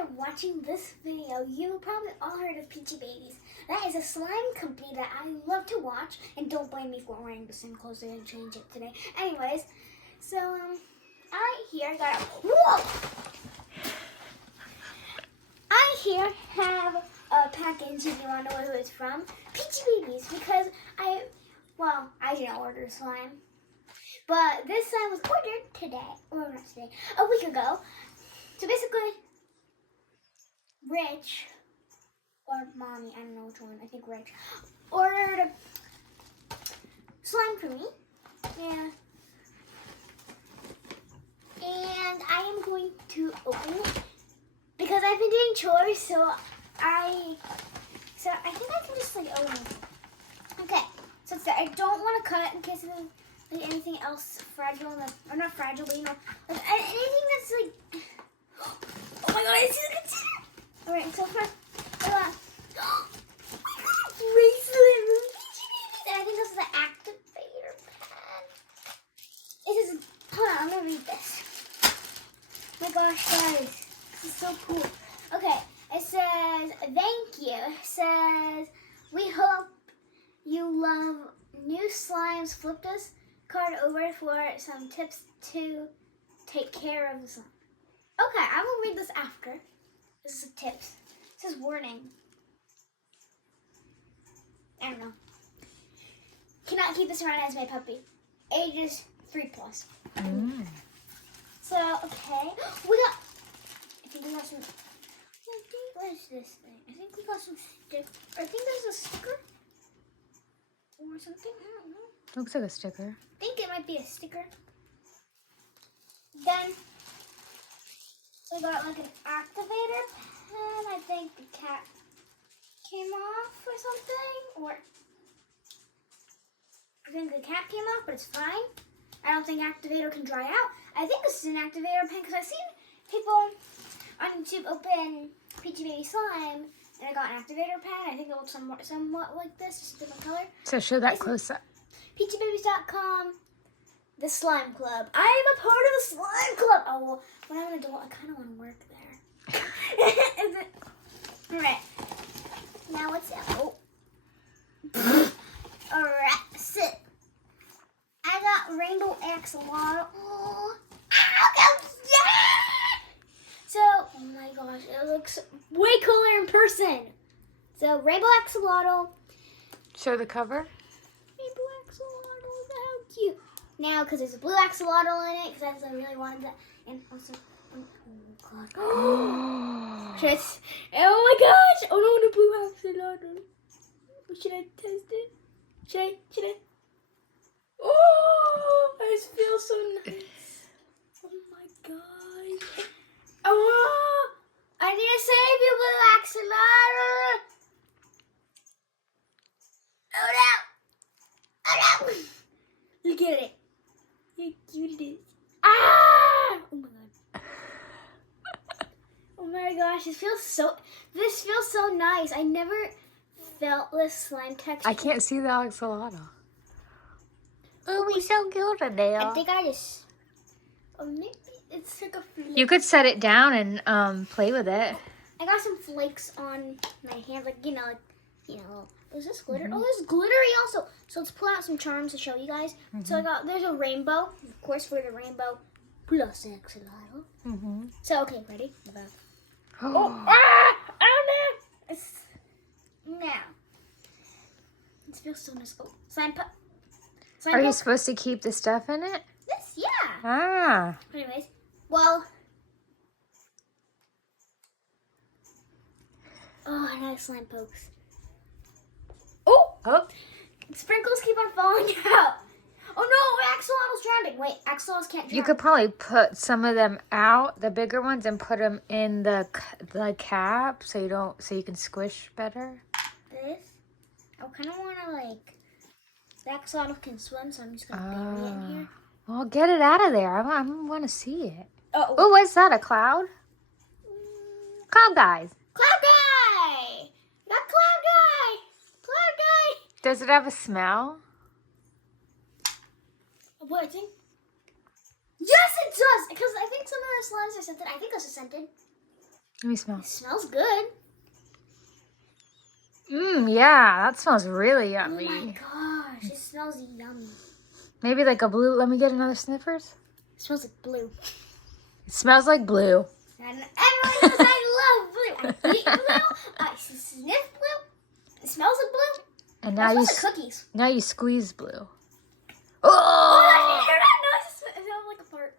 are watching this video, you probably all heard of Peachy Babies. That is a slime company that I love to watch, and don't blame me for wearing the same clothes. They didn't change it today. Anyways, so I here got I here have a package. If you want to know who it's from, Peachy Babies, because I didn't order slime, but this slime was ordered today, or not today, a week ago. So basically, Rich, or Mommy, I don't know which one, I think Rich, ordered slime for me. And I am going to open it because I've been doing chores, so I think I can just like open it. Okay, so it's there. I don't want to cut it in case there's like anything else fragile, or not fragile, but you know, like anything that's like. Oh my god, this is good. Alright, so first, I got a bracelet from Peachy Babies. I think this is the activator pad. It says, hold on, I'm gonna read this. Oh my gosh, guys, this is so cool. Okay, it says, thank you. It says, we hope you love new slimes. Flip this card over for some tips to take care of the slime. Okay, I will read this after. This is tips. It says warning. I don't know. Cannot keep this around as my puppy. Ages 3+. So, okay. I think we got some. What is this thing? I think we got some stick. I think there's a sticker. Or something. I don't know. Looks like a sticker. I think it might be a sticker. Then we got like an activator pen. I think the cap came off or something. Or I think the cap came off, but it's fine. I don't think activator can dry out. I think this is an activator pen because I've seen people on YouTube open Peachy Baby slime and I got an activator pen. I think it looks somewhat like this, just a different color. So show that close up. peachybabies.com. The slime club. I am a part of the slime club. Oh, well, when I'm an adult, I kind of want to work there. Is it? All right. Now what's that? Oh. All right. Sit. I got rainbow axolotl. Oh. Ow, yeah! So, oh my gosh, it looks way cooler in person. So, rainbow axolotl. Show the cover. Rainbow axolotl. How cute. Now, because there's a blue axolotl in it, because I really wanted that. And also, oh god. Oh my gosh. Oh no, the blue axolotl. Should I test it? Should I? Oh, it feels so nice. Oh my god. Oh, I need to save you, blue axolotl. Oh no. Oh no. Look at it. How cute it is. Ah! Oh my god. Oh my gosh, this feels so nice. I never felt this slime texture. I can't see the axolotl. Oh, he's so cute today. I think I just. Oh, maybe it's like a flake. You could set it down and play with it. I got some flakes on my hands, like is this glitter? Oh, there's glittery also. So let's pull out some charms to show you guys. So there's a rainbow, of course, for the rainbow plus axolotl. So okay, ready? Oh, man! Now. It feels so nice. Oh, slime pup. Are you supposed to keep the stuff in it? This, yeah. Ah. Anyways, well. Oh, I know slime pokes. Oh! Sprinkles keep on falling out. Oh no, axolotl's drowning. Wait, axolotls can't drown. You could probably put some of them out, the bigger ones, and put them in the cap so you can squish better. This? I kind of want to like. The axolotl can swim, so I'm just gonna bury it in here. Well, get it out of there. I want to see it. Oh, what's that? A cloud? Cloud guys. Cloud guy! Got cloud guy! Cloud guy! Does it have a smell? What, I think? Yes, it does! Because I think some of the slimes are scented. I think those are scented. Let me smell. It smells good. Yeah, that smells really Oh yummy. my gosh, it smells yummy. Maybe like a blue. Let me get another Snickers. It smells like blue. It smells like blue. And everyone knows I love blue. I eat blue. I sniff blue. It smells like blue. And It now smells like cookies. now you squeeze blue. Oh, I Oh! didn't hear that noise. It sounded like a fart.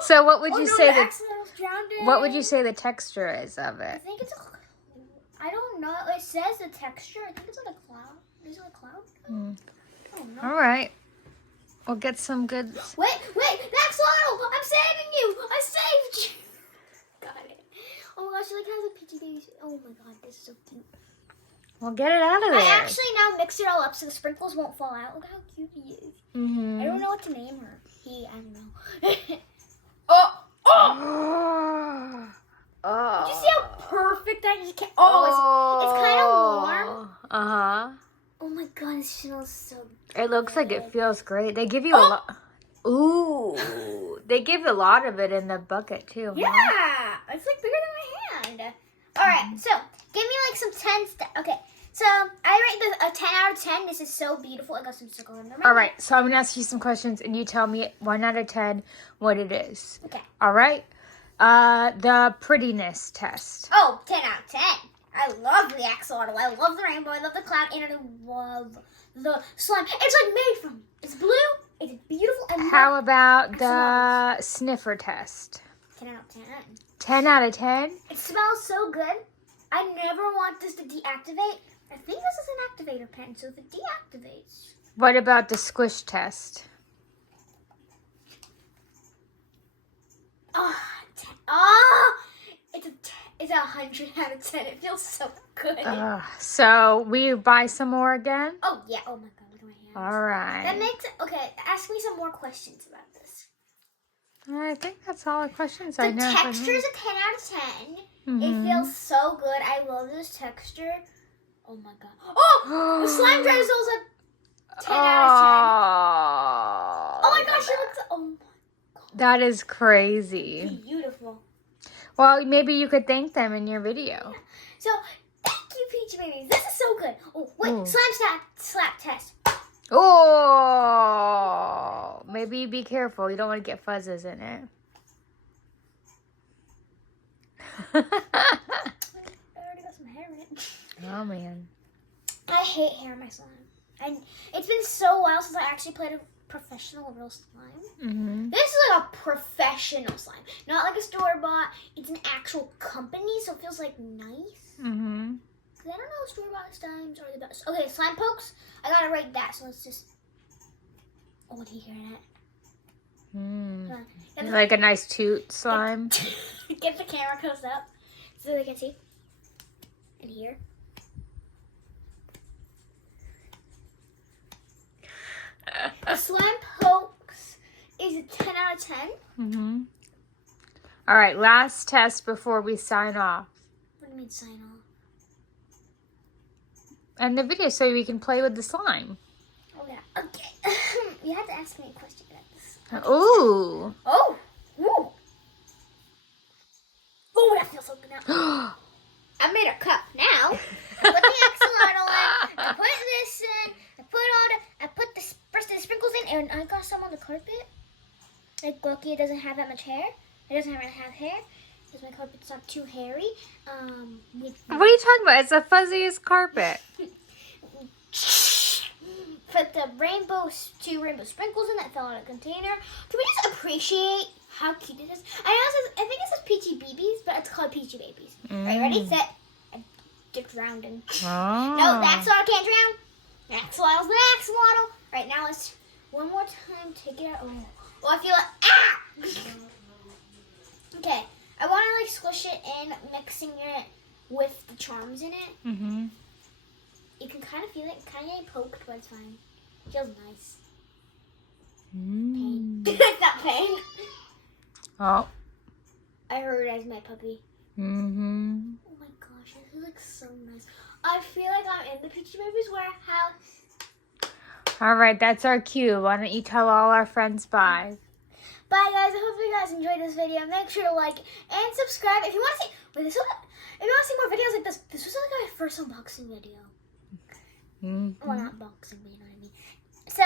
So what would you say the that? accidentals drowned in. What would you say the texture is of I it? think it's I don't know. It says the texture. I think it's like a cloud. Is it a cloud? I don't know. All right. We'll get some good. Wait, Axolotl! I'm saving you! I saved you! Got it. Oh my gosh, she like has a peachy baby. Oh my god, this is so cute. We'll get it out of there. I actually now mix it all up so the sprinkles won't fall out. Look how cute he is. Mm-hmm. I don't know what to name her. I don't know. Oh! Did you see how perfect that just came? Oh, it's kind of warm. Uh-huh. Oh my god, it smells so good. It looks like it feels great. They give you a lot. Ooh. They give a lot of it in the bucket, too. Yeah. It's like bigger than my hand. All right, so give me like some 10 Okay, so I rate this a 10 out of 10. This is so beautiful. I got some circle in there. All right, so I'm going to ask you some questions, and you tell me 1 out of 10 what it is. Okay. All right? The prettiness test. Oh, 10 out of 10. I love the axolotl. I love the rainbow. I love the cloud. And I love the slime. It's like made from. It's blue. It's beautiful. And How about the sniffer test? 10 out of 10. 10 out of 10? It smells so good. I never want this to deactivate. I think this is an activator pen, so if it deactivates. What about the squish test? Oh, 10. Oh, it's a 100 out of 10. It feels so good. So we buy some more again? Oh, yeah. Oh, my God. Look at my hands. All right. That makes it. Okay, ask me some more questions about this. I think that's all the questions The I know. texture is a 10 out of 10. It feels so good. I love this texture. Oh, my God. Oh, the slime dry is also 10 out of 10. Oh, my gosh. It looks. Oh, my God. That is crazy. Beautiful. Well, maybe you could thank them in your video. So, thank you, Peachy Babies. This is so good. Oh, wait, Ooh. slap test. Oh, maybe be careful. You don't want to get fuzzes in it. I already got some hair in it. Oh, man. I hate hair in my slime. And it's been so while since I actually played a professional real slime. Mm-hmm. This is like a professional slime. Not like a store-bought. It's an actual company, so it feels like nice. Mm-hmm. Because I don't know if store-bought slimes are the best. Okay, slime pokes. I gotta rate that, so let's just... Oh, do you hear that? Like a nice toot slime. Get the camera close up so they can see. And here. The slime pokes is a 10 out of 10. Mm-hmm. All right, last test before we sign off. What do you mean sign off? And the video so we can play with the slime. Oh, yeah. Okay. You have to ask me a question about this. Ooh. Oh. Ooh. Oh, that feels so good now. I made a cup now. I put the axolotl in. I put this in. I put the rest of the sprinkles in, and I got some on the carpet. Like Loki doesn't have that much hair. It doesn't really have hair because my carpet's not too hairy. What are you talking about? It's the fuzziest carpet. Put the two rainbow sprinkles in that fell in a container. Can we just appreciate how cute it is? I think it says Peachy Babies, but it's called Peachy Babies. All right, ready, set, and get drowning. Oh. No, the axolotl can't drown. The axolotl's the axolotl. All right, now let's one more time take it out. Oh, I feel it. Ah! Okay, I want to like squish it in, mixing it with the charms in it. Mm-hmm. You can kind of feel it. Kind of getting poked, but it's fine. Feels nice. Mm. Pain. It's not pain. Oh. I heard it as my puppy. Mm-hmm. Oh my gosh, it looks so nice. I feel like I'm in the Peachy Babies warehouse. All right, that's our cue. Why don't you tell all our friends bye? Bye, guys. I hope you guys enjoyed this video. Make sure to like and subscribe if you want to see. Wait, if you want to see more videos like this, this was like my first unboxing video. Well, not unboxing, but you know what I mean. So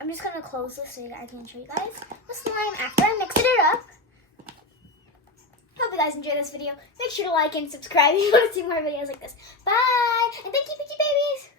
I'm just gonna close this so I can show you guys the slime after I mixed it up. Hope you guys enjoyed this video. Make sure to like and subscribe if you want to see more videos like this. Bye, and thank you, peachy babies.